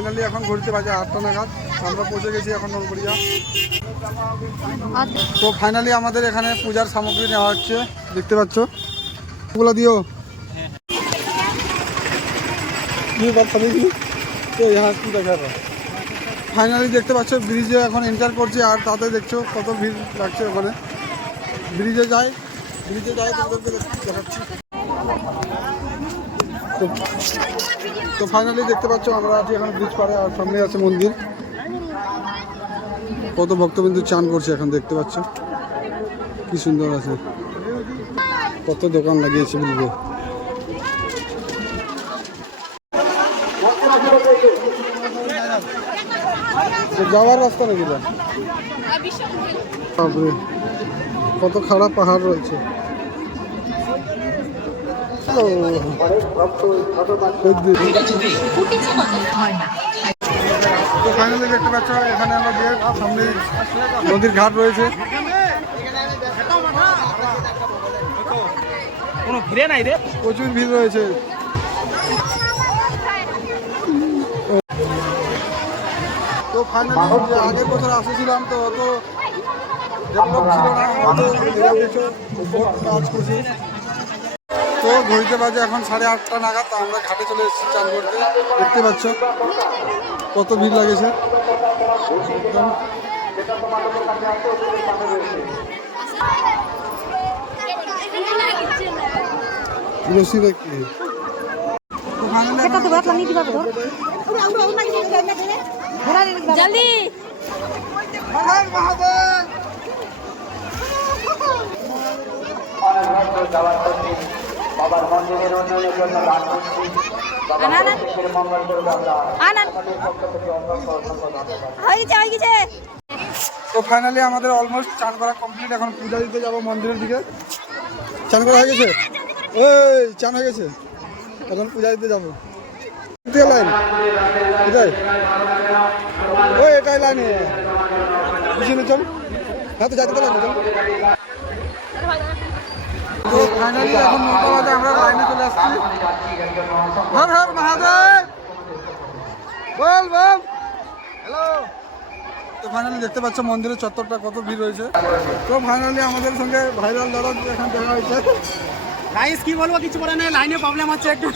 Finally এখন ঘুরতে বাজে 8টা নাগাদ, আমরা পৌঁছে গেছি এখন নলবরিয়া। তো ফাইনালি আমাদের এখানে পূজার সামগ্রী নেওয়া হচ্ছে, দেখতে পাচ্ছ ওগুলো দিও। ফাইনালি দেখতে পাচ্ছ ব্রিজে এখন এন্টার করছে, আর তাতে দেখছো কত ভিড় লাগছে ওখানে। ব্রিজে যাই তোমাদেরকে দেখাচ্ছি। তো ফাইনালি দেখতে পাচ্ছ আমরা আছি এখন ব্রিজ পাড়ে, আর সামনে আছে মন্দির। কত ভক্তবিন্দু চান করছে এখন, দেখতে পাচ্ছ কি সুন্দর আছে, কত দোকান লাগিয়েছে ব্রিজে। যাওয়ার রাস্তা নাকি? বাপরে কত খারাপ পাহাড় রয়েছে। তো ফাইনালি দেখতে পাচ্ছ এখানে আমরা গিয়ে সামনে নদীর ঘাট রয়েছে। কোনো ভিড়ে নাই রে, প্রচুর ভিড় রয়েছে। তো ফাইনালি যে আগের বছর আসেছিলাম তো অত ডেভেলপ ছিল না, কাজ করছি। তো ঘড়িতে বাজে এখন 8:30 নাগাদ, তো আমরা ঘাটে চলে এসেছি চান করতে। দেখতে পাচ্ছ কত ভিড় লাগেছে একদম। বাবার মন্দিরের উন্নয়নের জন্য দান করছি। তো ফাইনালি আমাদের অলমোস্ট চান করা কমপ্লিট, এখন পূজা দিতে যাবো মন্দিরের দিকে। চান করা হয়ে গেছে, ওই চান হয়ে গেছে, এখন পূজা দিতে যাবো। লাইন এটাই, ওই এটাই লাইনে পিছনে চল, হ্যাঁ তো যাইতে লাগবে চল। তো ফাইনালি এখন 9টা বাজে, আমরা লাইনে চলে আসছি। হর হর মহাদেব, বল বল, হ্যালো। তো ফাইনালি দেখতে পাচ্ছ মন্দিরের চত্বরটা কত ভিড় হয়েছে। তো ফাইনালি আমাদের সঙ্গে ভাইরাল দাদা এখানে দেখা হয়েছে। গাইস কি বলবো, কিছু বলে নেই, লাইনে প্রবলেম হচ্ছে একটু।